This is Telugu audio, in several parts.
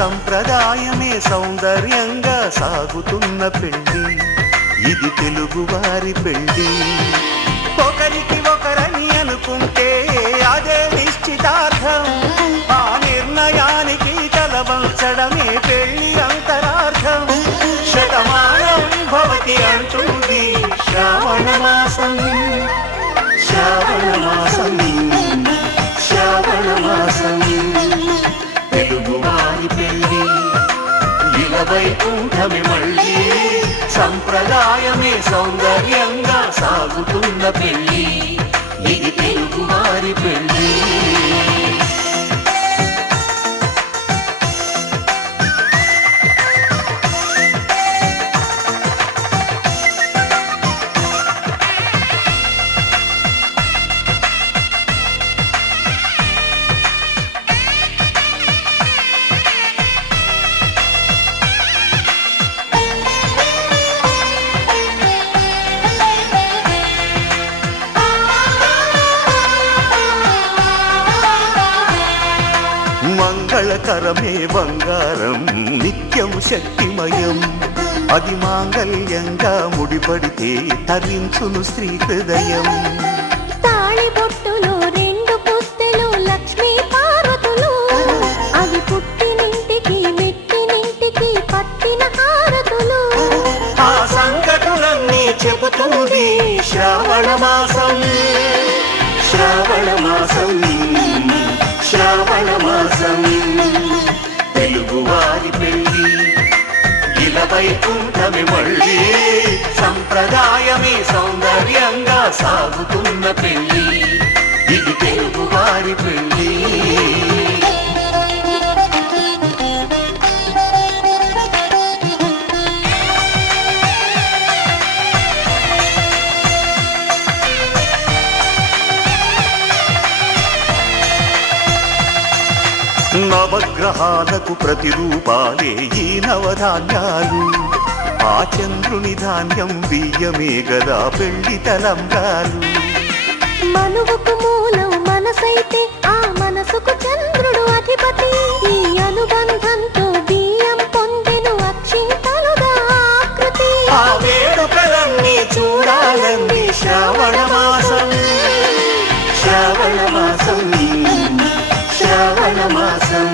సంప్రదాయమే సౌందర్యంగా సాగుతున్న పెళ్లి, ఇది తెలుగువారి పెళ్లి. ఒకరికి ఒకరని అనుకుంటే అదే నిశ్చితార్థం, ఆ నిర్ణయానికి తలవంచడమే పెళ్లి అంతరార్థం. శతమానం భవతి అంటుంది శ్రావణ మాసం, శ్రావణ మాసం, శ్రావణ మాసం. తెలుగువారి పెళ్లి ఇలవైకుంఠమి మళ్ళీ, సంప్రదాయమే సౌందర్యంగా సాగుతున్న పెళ్లి, ఇది తెలుగువారి పెళ్లి. మంగళకరమే బంగారం, నిత్యం శక్తిమయం, అది మాంగళ్యంగా ముడిపడితే తరించును స్త్రీ హృదయం. తాళిబొట్టులో రెండు పుస్తెలు లక్ష్మీ పార్వతులు, అవి పుట్టినింటికి మెట్టినింటికి పట్టిన హారతులు. ఆ సంకటులన్నీ చెబుతుంది శ్రావణ మాసం, శ్రావణ మాసం, శ్రావణ మాసం. తెలుగువారి పెళ్లి ఇలవైకుంఠమి మళ్ళీ, సంప్రదాయమే సౌందర్యంగా సాగుతున్న పెళ్లి, ఇది తెలుగువారి పెళ్లి. నవగ్రహాలకు ప్రతిరూపాలే ఈ నవధాన్యాలు, ఆ చంద్రుని ధాన్యం బియ్యమే గదా పెళ్లి తలంబ్రాలు. మనువుకు మూలం మనసైతే ఆ మనసుకు చంద్రుడు అధిపతి, ఈ అనుబంధంతో బియ్యం పొందెను అక్షింతలుగా ఆకృతి. ఆ వేడుకలన్నీ చూడాలంది శ్రావణ మాసం, శ్రావణ మాసం, శ్రావణ మాసం.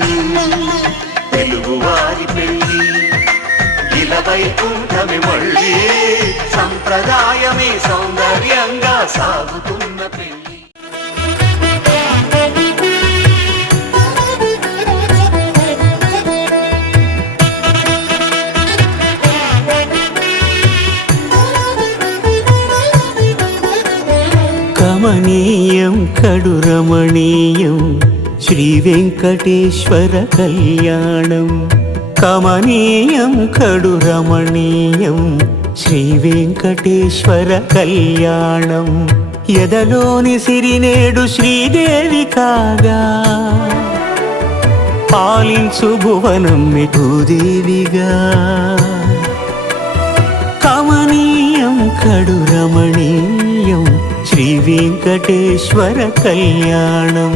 తెలుగువారి పెళ్లి ఇలవైకుంఠమి మళ్ళీ, సంప్రదాయమే సౌందర్యంగా సాగుతున్న పెళ్లి. కమనీయం కడురమణీయం శ్రీ వెంకటేశ్వర కళ్యాణం, కమనీయం కడురమణీయం శ్రీ వెంకటేశ్వర కళ్యాణం. ఎదలోని సిరినేడు శ్రీదేవి కాగా, పాలించు భువనం భూదేవిగా. కమనీయం కడురమణీయం శ్రీ వెంకటేశ్వర కళ్యాణం.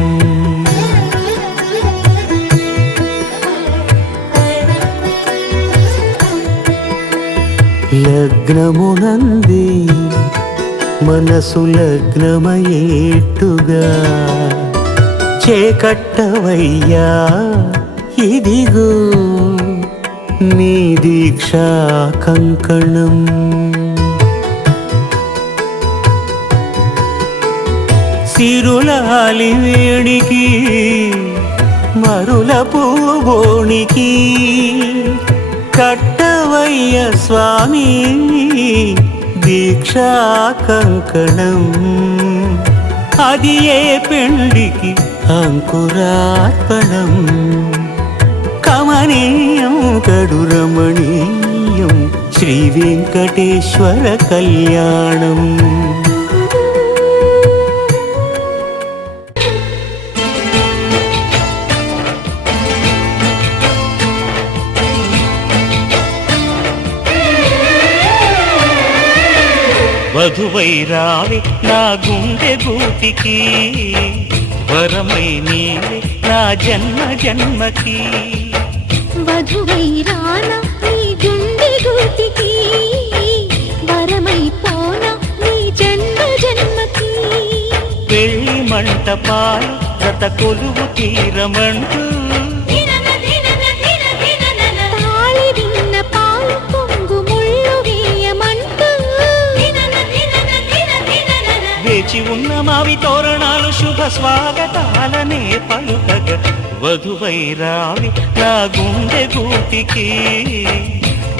లగ్నమునందే మనసు లగ్నమయేట్టుగా, చేకట్టవయ్యా ఇదిగో నీ దీక్షా కంకణం. సిరులాలి వేడికి మరుల పూబోనికి, కట్టవయ్య స్వామి దీక్షా కంకణం. అది ఏ పెళ్లికి అంకురార్పణం. కమనీయం కడురమణీయం శ్రీ వెంకటేశ్వర కళ్యాణం. వధువై రావే నా గుండె గూటికి, వరమై నీవే నా జన్మ జన్మకి. వధువై రానా నీ గుండె గూటికి వరమైపోనా నీ జన్మ జన్మకి పెళ్లి మంటపాలు గత కొలువు తీరమంటూ తాళి విన్న పాలు పొంగు ముళ్ళు వేయమంటూ వేచి ఉన్న మావి తోరణాలు శుభ స్వాగతాలనే పలుకగ వధువై రావి నా గుండె గూటికి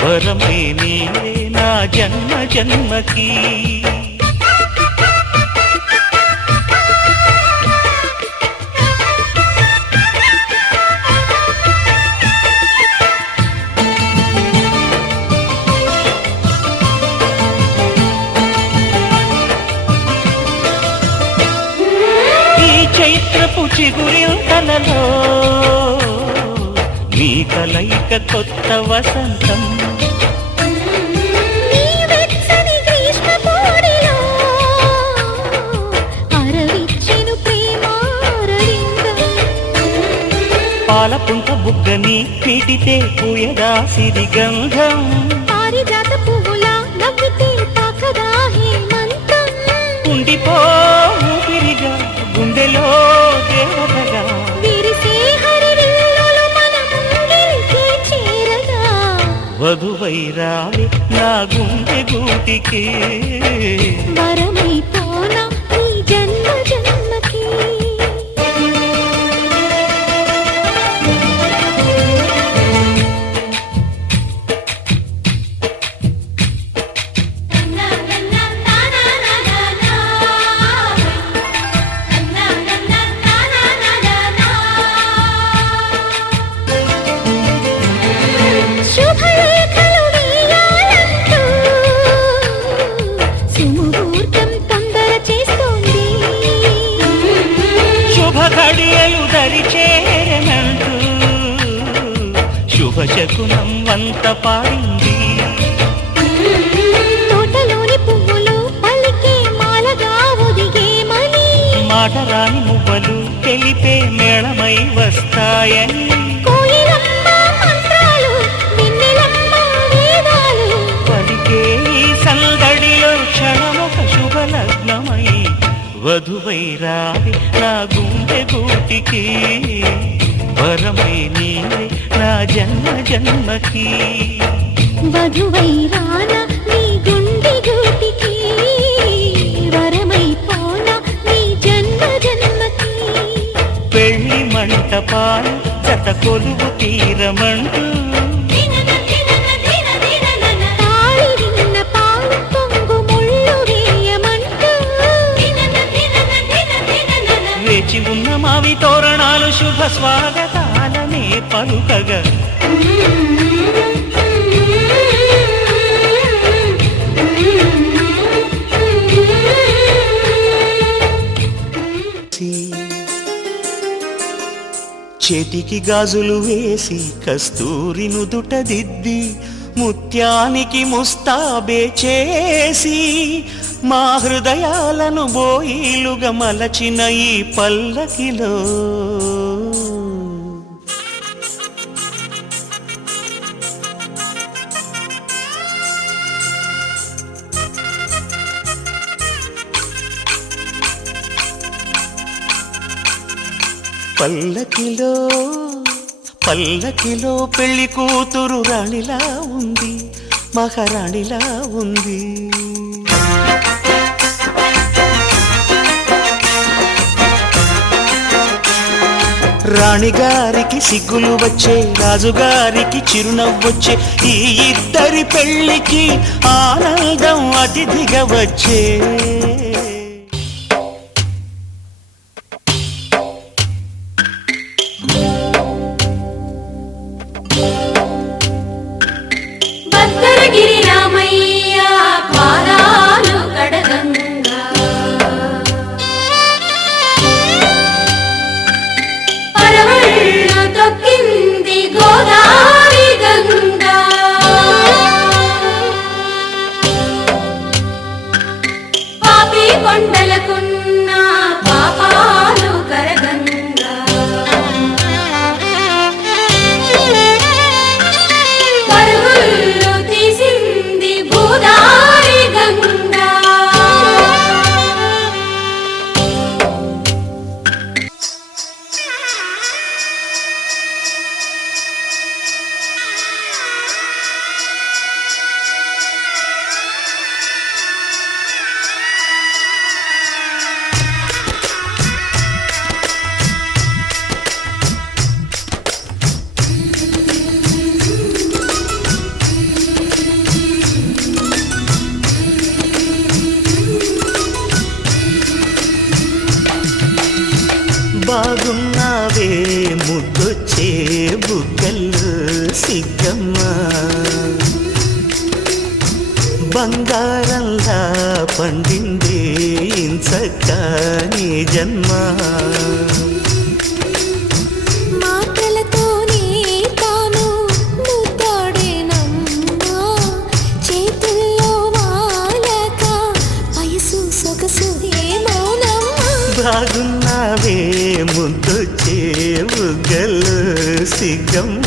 వరమై నీవే నా జన్మ జన్మకి చైత్రపు చిగురింతలలో నీ కలయిక కొత్త వసంతం నీ వెచ్చని గ్రీష్మ పోడిలో అరవిచ్చెను ప్రేమారవిందం పాలపుంత బుగ్గని పీటితే పూయదా సిరిగంధం పారిజాత పువ్వులా నవ్వితే తాకదా హేమంతం ఉండిపో ఊపిరిగా గుండెలో దేవతగా విరిసే హరివిల్లులు మన ముంగిలికి చేరగా వధువై రావి నా గుండె గూటికి వరమైపోనా నీ జన్మ జన్మకి శుభలేఖలు వేయాలంటూ సుముహూర్తం తొందర చేస్తోంది శుభ ఘడియలు దరి చేరనంటూ శుభ శకునం వంత పాడింది తోటలోని పువ్వులు పలికే మాలగా ఒదిగేమని మాటరాని మువ్వలు తెలిపే మేళమై వస్తాయని కోయిలమ్మ మంత్రాలు వెన్నెలమ్మ వేదాలు పలికే ఈ సందడిలో క్షణమొక శుభలగ్నమై వధువై రావి నా గుండె గూటికి వరమై నీవే నా జన్మ జన్మకి వధువై రానా నీ గుండె గూటికి వరమైపోనా నీ జన్మ జన్మకి పెళ్లి మంటపాలు గత కొలువు తీరమంటూ తాళి విన్న పాలు పొంగు ముళ్ళు వేయమంటూ వేచి ఉన్న మావి తోరణాలు శుభ స్వాగతాలనే పలుకగా చేతికి గాజులు వేసి కస్తూరి నుదుట దిద్ది ముత్యానికి ముస్తాబే చేసి మా హృదయాలను బోయిలుగా మలచిన ఈ పల్లకిలో పల్లకిలో పల్లకిలో పెళ్లి కూతురు రాణిలా ఉంది మహారాణిలా ఉంది రాణిగారికి సిగ్గులు వచ్చే రాజుగారికి చిరునవ్వొచ్చే ఈ ఇద్దరి పెళ్లికి ఆనందం అతిథిగా వచ్చే భద్రగిరి రామయ్య పాదాలు కడగంగా పరవళ్ళు తొక్కింది గోదావరి గంగా సిగ్గమ్మ బంగారంలా పండిందే ఇంచక్క నీ జన్మ మాటలతోనే తాను ముద్దాడేనమ్మా చేతుల్లో వాలక వయసు సొగసు ఏమోనమ్మా బాగున్నావే ముద్దొచ్చే బుగ్గలు సిగ్గమ్మ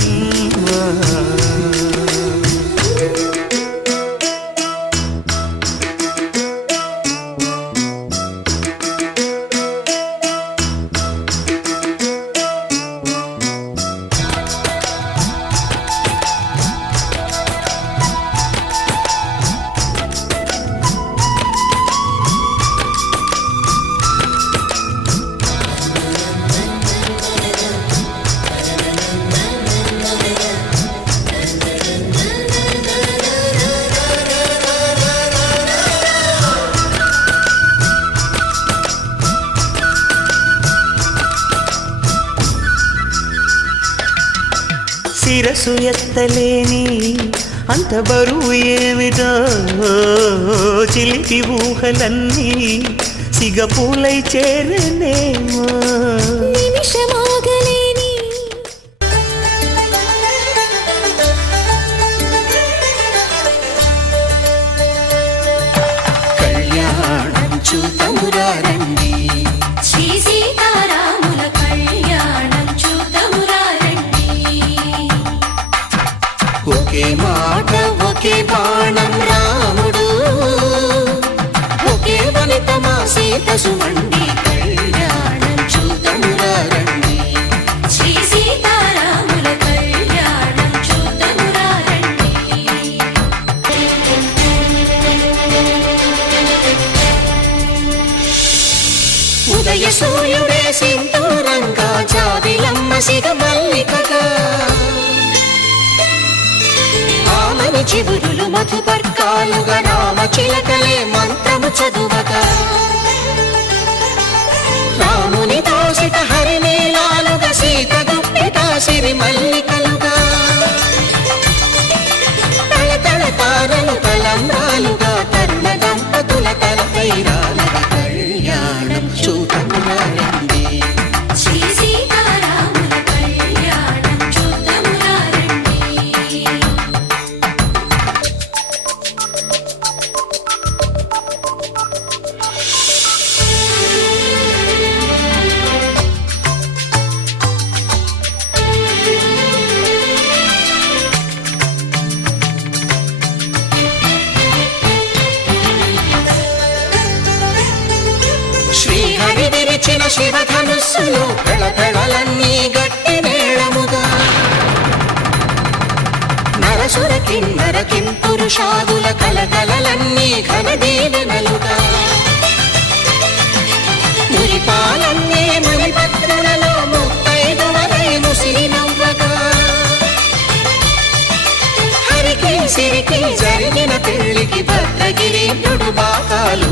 శిరసు ఎత్తలేని అంత బరువు ఏమిటో చిలిపి ఊహలన్నీ సిగపూలై చేరనేమో నిమిషమాగలేని కళ్యాణం చూతమురా రండి శ్రీ సీతారాముల కళ్యాణం చూతమురా రండి ఒకే మాట ఒకే బాణం రాముడు ఒకే వనిత మా సీత సుమండి కళ్యాణం చూతమురా రండి శ్రీ సీతారాముల కళ్యాణం చూతమురా రండి ఉదయ సూర్యుడే సింధూరంగా జాబిలమ్మ సిగ మల్లికగా ఆమని చివురులు మధుపర్కాలుగా రామ చిలకలే మంత్రము చదువగా రాముని దోసిట హరినీలాలుగా సీత గుప్పిట సిరి మల్లికలుగా తల తల తారలు తలంబ్రాలుగా తరుణ దంపతుల తలపైరాలుగా కళ్యాణం చూతమురా రండి శ్రీ సీతారాముల కళ్యాణం చూతమురా రండి శ్రీహరి విరిచిన శివధనుస్సులు పెళపెళలన్నీ గట్టి మేళముగా నరసుర కిన్నర కింపురుషాదుల కలకలలన్నీ ఘన దీవెనలుగా మురిపాలన్నీ మణిపత్రులలో ముత్తైదువలై ముసినవ్వగా హరికి సిరికి జరిగిన పెళ్లికి భద్రగిరి బాకాలు